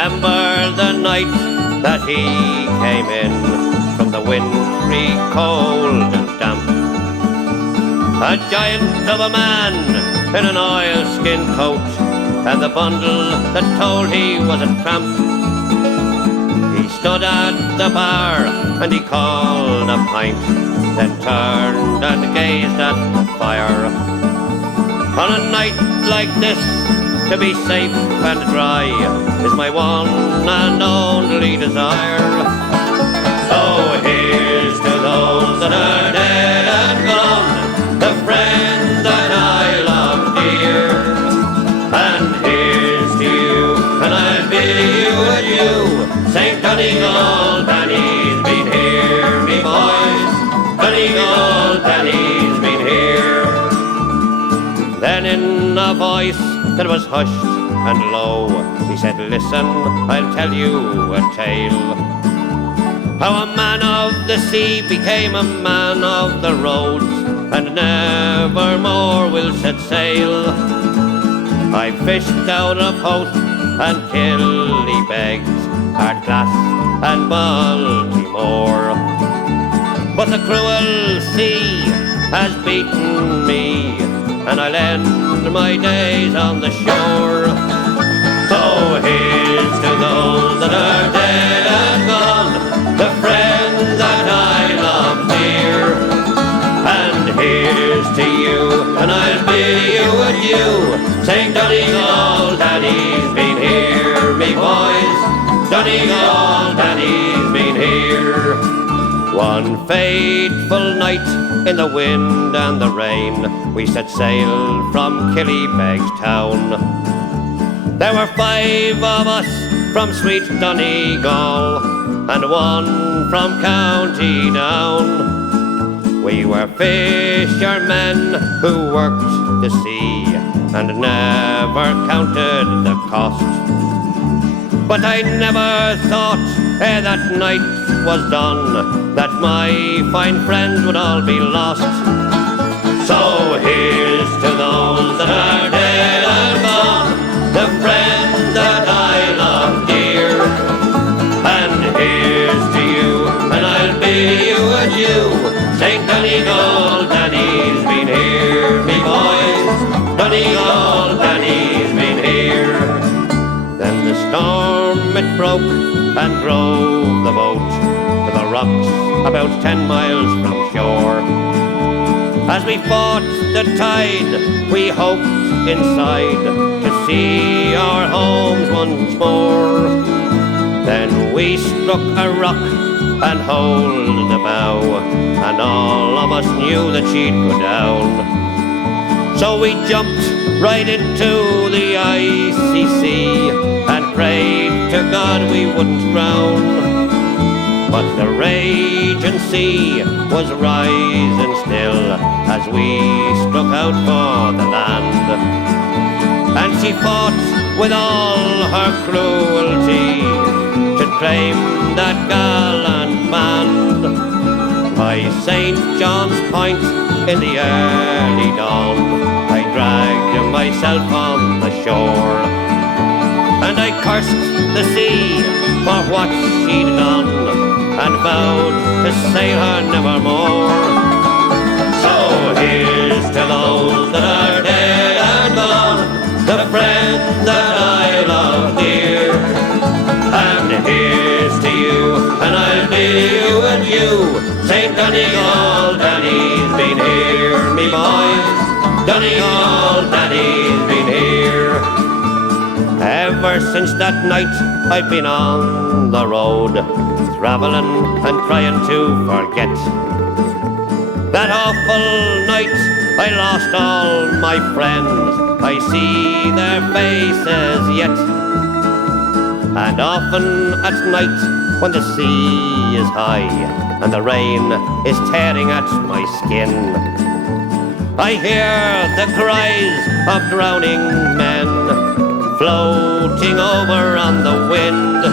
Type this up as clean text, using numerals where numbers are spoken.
remember the night that he came in from the wintry cold and damp. A giant of a man in an oilskin coat, and the bundle that told he was a tramp. He stood at the bar and he called a pint, then turned and gazed at the fire. On a night like this, to be safe and dry is my one and only desire. So here's to those that are dead and gone, the friends that I love dear. And here's to you, and I bid you adieu. St. Donegal, Danny's been here, me boys. Donegal, Danny's been here. Then in a voice that was hushed and low, he said, listen, I'll tell you a tale. How a man of the sea became a man of the roads, and never more will set sail. I fished out of Howth and Killybegs, Ardglass and Baltimore, but the cruel sea has beaten me, and I'll end my days on the shore. So here's to those that are dead and gone, the friends that I love dear. And here's to you, and I'll bid you adieu. St. Donegal, Danny's been here, me boys. Donegal, Danny's been here. One fateful night in the wind and the rain, we set sail from Killybegs town. There were 5 of us from sweet Donegal, and 1 from County Down. We were fishermen who worked the sea and never counted the cost. But I never thought ere that night was done that my fine friends would all be lost. So here's to those that are dead and gone, the friends that I love dear. And here's to you, and I'll bid you adieu. St. Donegal, Danny's been here, me boys. Donegal, Danny's been here. Then the storm it broke and drove the boat to the rocks about 10 miles from shore. As we fought the tide, we hoped inside to see our homes once more. Then we struck a rock and holed the bow, and all of us knew that she'd go down. So we jumped right into the icy sea and prayed to God we wouldn't drown. But the raging sea was rising still as we struck out for the land. And she fought with all her cruelty to claim that gallant band. By St. John's Point in the early dawn, I dragged myself on the shore, and I cursed the sea for what she'd done, and vowed to sail her nevermore. So here's to those that are dead and gone, the friends that I love dear. And here's to you, and I'll bid you adieu. St. Donegal, Danny's been here, me boys. Donegal, Danny's been here. Ever since that night I've been on the road, travelling and trying to forget. That awful night I lost all my friends, I see their faces yet. And often at night when the sea is high and the rain is tearing at my skin, I hear the cries of drowning men floating over on the wind.